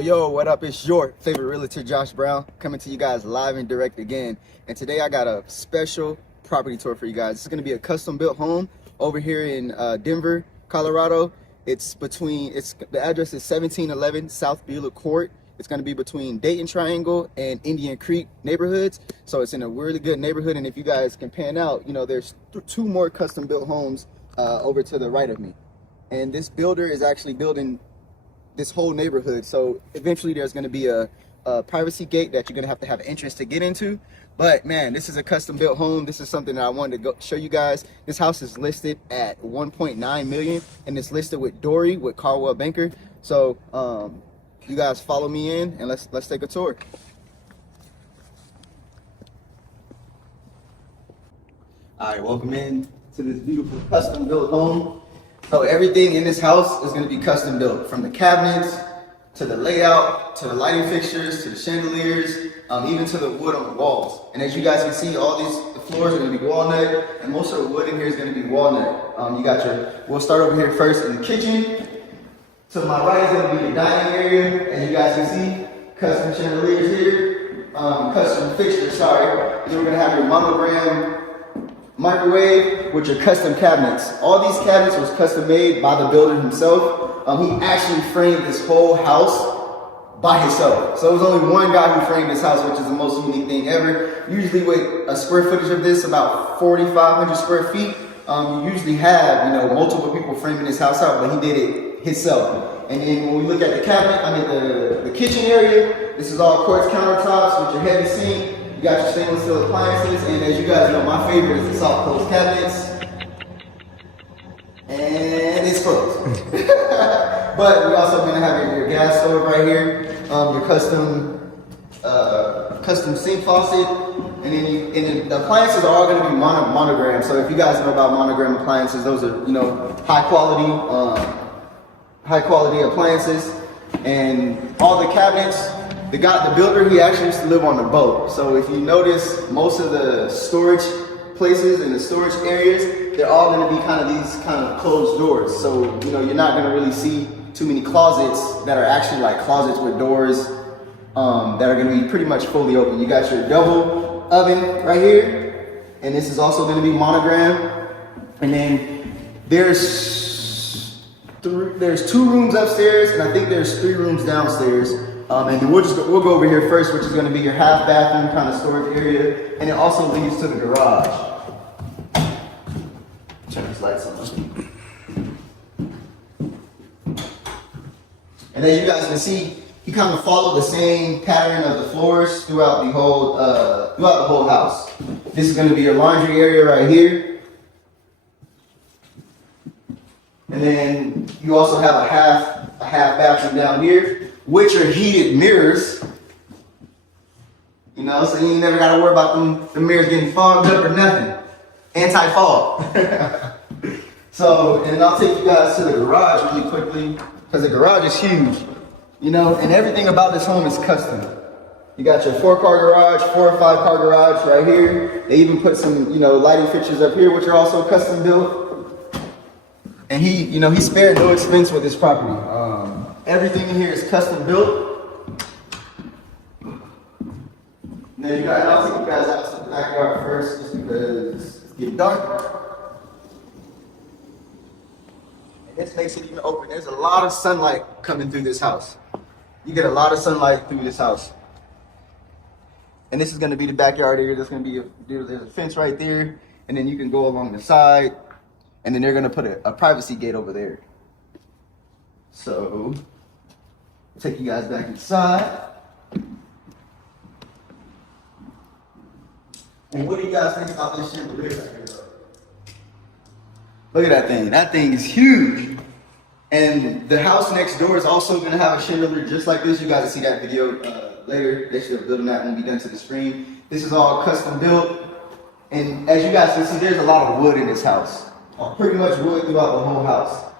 Yo, what up? It's your favorite realtor, Josh Brown, coming to you guys live and direct again. And today I got a special property tour for you guys. It's going to be a custom built home over here in Denver, Colorado. The address is 1711 South Beulah Court. It's going to be between Dayton Triangle and Indian Creek neighborhoods. So it's in a really good neighborhood. And if you guys can pan out, there's two more custom built homes over to the right of me. And this builder is actually building this whole neighborhood. So eventually there's going to be a privacy gate that you're going to have entrance to get into. But man, this is a custom built home. This is something that I wanted to show you guys. This house is listed at 1.9 million and it's listed with Dory with Caldwell Banker. So you guys follow me in and let's take a tour. All right, welcome in to this beautiful custom built home. So everything in this house is going to be custom built, from the cabinets to the layout, to the lighting fixtures, to the chandeliers, even to the wood on the walls. And as you guys can see, the floors are going to be walnut, and most of the wood in here is going to be walnut. We'll start over here first in the kitchen. To my right is going to be the dining area. As you guys can see, custom chandeliers here, custom fixtures, sorry. Then we're going to have your monogram microwave with your custom cabinets. All these cabinets was custom made by the builder himself. He actually framed this whole house by himself. So it was only one guy who framed this house, which is the most unique thing ever. Usually with a square footage of this, about 4,500 square feet, you usually have, multiple people framing this house out, but he did it himself. And then when we look at the kitchen area, this is all quartz countertops with your heavy sink. You got your stainless steel appliances, and as you guys know, my favorite is the soft close cabinets. And it's closed. But we're also going to have your gas stove right here, your custom sink faucet, and then the appliances are all going to be monogrammed. So if you guys know about monogram appliances, those are high quality appliances, and all the cabinets. The builder, he actually used to live on a boat. So if you notice, most of the storage places and the storage areas, they're all going to be these closed doors. So, you're not going to really see too many closets that are actually like closets with doors that are going to be pretty much fully open. You got your double oven right here, and this is also going to be monogram. And then there's 2 rooms upstairs, and I think there's 3 rooms downstairs. And then we'll go over here first, which is going to be your half bathroom storage area, and it also leads to the garage. Turn these lights on. And as you guys can see, he followed the same pattern of the floors throughout the whole house. This is going to be your laundry area right here, and then you also have a half bathroom down here, which are heated mirrors. So you ain't never got to worry about the mirrors getting fogged up or nothing. Anti-fog. So, and I'll take you guys to the garage really quickly, because the garage is huge. And everything about this home is custom. You got your 4-car garage, 4 or 5-car garage right here. They even put some, lighting fixtures up here, which are also custom built. And he spared no expense with this property. Everything in here is custom built. Now I'll take you guys out to the backyard first, just because it's getting dark. And this makes it even open. There's a lot of sunlight coming through this house. You get a lot of sunlight through this house. And this is going to be the backyard area. There's going to be there's a fence right there, and then you can go along the side, and then they're going to put a privacy gate over there. So, I'll take you guys back inside. And what do you guys think about this chandelier right here, though? Look at that thing. That thing is huge. And the house next door is also going to have a chandelier just like this. You guys will see that video later. They should have built that when we done to the screen. This is all custom built. And as you guys can see, there's a lot of wood in this house. Pretty much wood throughout the whole house.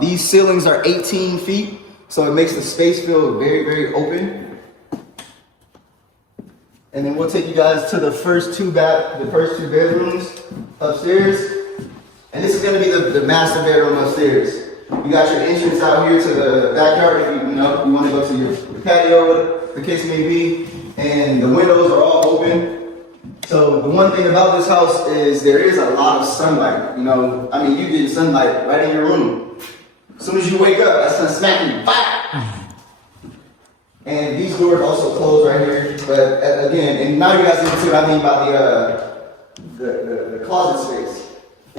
These ceilings are 18 feet, so it makes the space feel very, very open. And then we'll take you guys to the first two bedrooms upstairs. And this is going to be the master bedroom upstairs. You got your entrance out here to the backyard if you know you want to go to your patio, whatever the case may be. And the windows are all open. So the one thing about this house is there is a lot of sunlight. You know, I mean, you get sunlight right in your room. As soon as you wake up, that's gonna smack you. Fire! And these doors also close right here. But again, and now you guys get to what I mean by the closet space.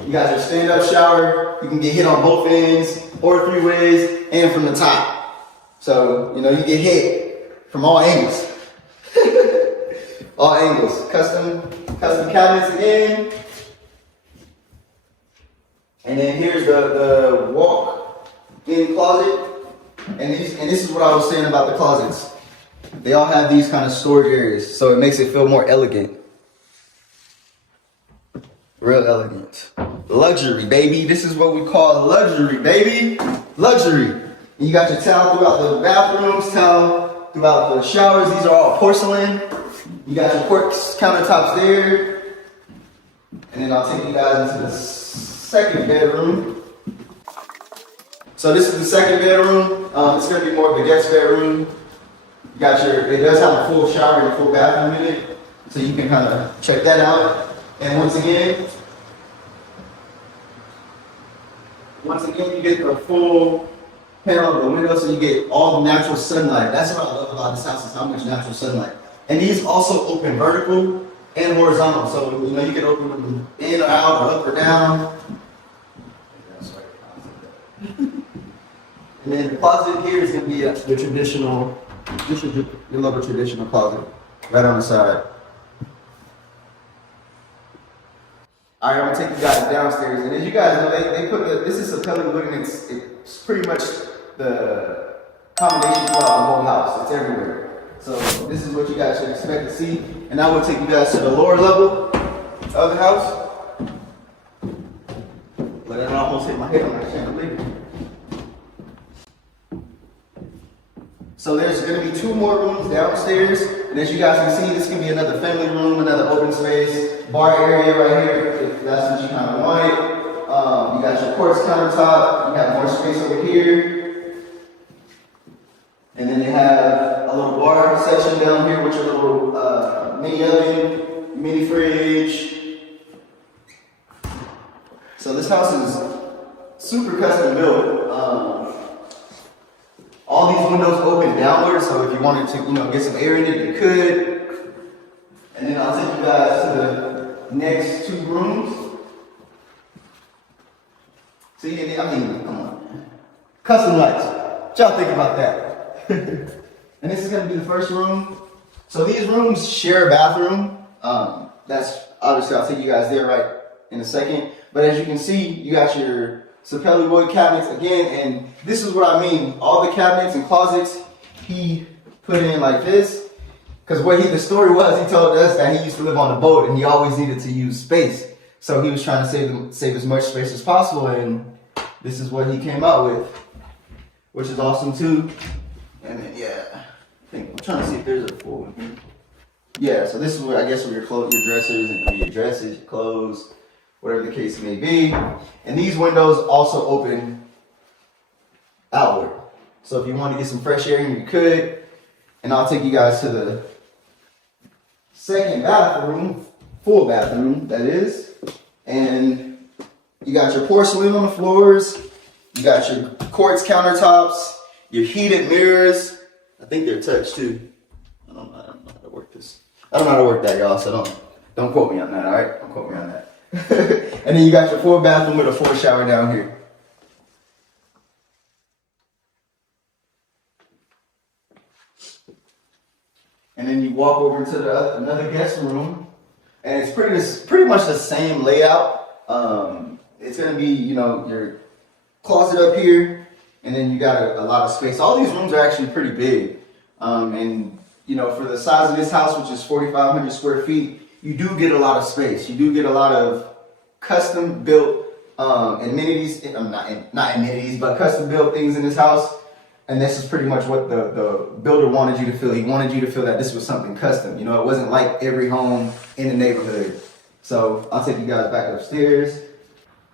You got your stand-up shower. You can get hit on both ends or 3 ways and from the top. So, you know, you get hit from all angles. All angles. Custom cabinets again. And then here's the walk-in closet. And this is what I was saying about the closets. They all have these kind of storage areas, so it makes it feel more elegant. Real elegant. Luxury, baby. This is what we call luxury, baby. Luxury. And you got your towel throughout the bathrooms, towel throughout the showers. These are all porcelain. You got your quartz countertops there. And then I'll take you guys into the second bedroom. So this is the second bedroom. It's gonna be more of a guest bedroom. You got it does have a full shower and a full bathroom in it. So you can kind of check that out. And once again, you get the full panel of the window, so you get all the natural sunlight. That's what I love about this house, is how much natural sunlight. And these also open vertical and horizontal, so you know you can open them in or out or up or down. And then the closet here is going to be the traditional, your little traditional closet, right on the side. All right, I'm gonna take you guys downstairs, and as you guys know, they put this is a pellet wood, and it's pretty much the combination throughout the whole house. It's everywhere. So this is what you guys should expect to see, and I will take you guys to the lower level of the house. But I almost hit my head on that chandelier. So there's going to be 2 more rooms downstairs, and as you guys can see, this can be another family room, another open space, bar area right here, if that's what you kind of wanted. You got your quartz countertop, you have more space over here. And then they have a little bar section down here with your little mini oven, mini fridge. So this house is super custom built. All these windows open downward, so if you wanted to, you know, get some air in it, you could. And then I'll take you guys to the next 2 rooms. See, I mean, come on. Custom lights. What y'all think about that? And this is going to be the first room. So these rooms share a bathroom. That's obviously, I'll take you guys there right in a second. But as you can see, you got your sapelli wood cabinets again, and this is what I mean. All the cabinets and closets he put in like this, because the story was, he told us that he used to live on a boat and he always needed to use space. So he was trying to save as much space as possible, and this is what he came out with, which is awesome too. And then I'm trying to see if there's a full one here. Yeah, so this is where I guess where your dressers and your dresses, your clothes, whatever the case may be. And these windows also open outward. So if you want to get some fresh air in, you could. And I'll take you guys to the second bathroom, full bathroom, that is. And you got your porcelain on the floors. You got your quartz countertops, your heated mirrors. I think they're touch too. I don't know how to work this. I don't know how to work that, y'all, so don't quote me on that, all right? Don't quote me on that. And then you got your full bathroom with a full shower down here. And then you walk over to another guest room, and it's pretty much the same layout. It's gonna be, you know, your closet up here, and then you got a lot of space. All these rooms are actually pretty big, and you know, for the size of this house, which is 4,500 square feet, you do get a lot of space. You do get a lot of custom built amenities, not amenities, but custom built things in this house. And this is pretty much what the builder wanted you to feel. He wanted you to feel that this was something custom. You know, it wasn't like every home in the neighborhood. So I'll take you guys back upstairs.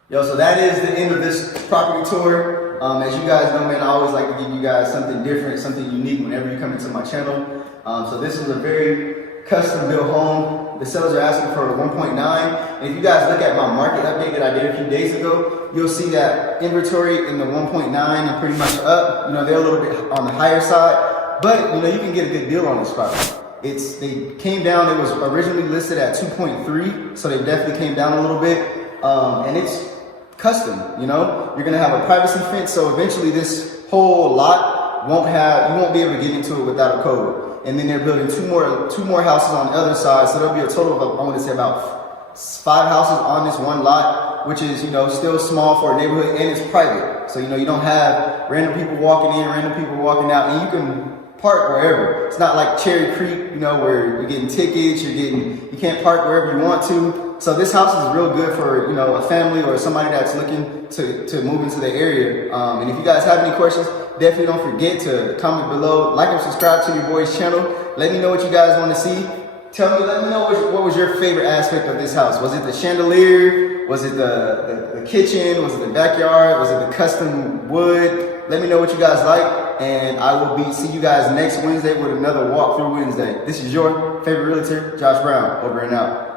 Yo, so that is the end of this property tour. As you guys know, man, I always like to give you guys something different, something unique whenever you come into my channel. So this is a very custom built home. The sellers are asking for a 1.9. And if you guys look at my market update that I did a few days ago, you'll see that inventory in the 1.9 and pretty much up, you know, they're a little bit on the higher side, but you know, you can get a good deal on this property. They came down, it was originally listed at 2.3, so they definitely came down a little bit. And it's custom, you know, you're gonna have a privacy fence, so eventually this whole lot you won't be able to get into it without a code. And then they're building two more houses on the other side, so there'll be a total of, I want to say, about 5 houses on this one lot, which is, you know, still small for a neighborhood, and it's private. So, you know, you don't have random people walking in, random people walking out, and you can park wherever. It's not like Cherry Creek, you know, where you're getting tickets, you can't park wherever you want to. So this house is real good for, you know, a family or somebody that's looking to move into the area. And if you guys have any questions, definitely don't forget to comment below, like and subscribe to your boy's channel. Let me know what you guys want to see. Let me know what was your favorite aspect of this house. Was it the chandelier? Was it the kitchen? Was it the backyard? Was it the custom wood? Let me know what you guys like, and I will see you guys next Wednesday with another walkthrough Wednesday. This is your favorite realtor, Josh Brown, over and out.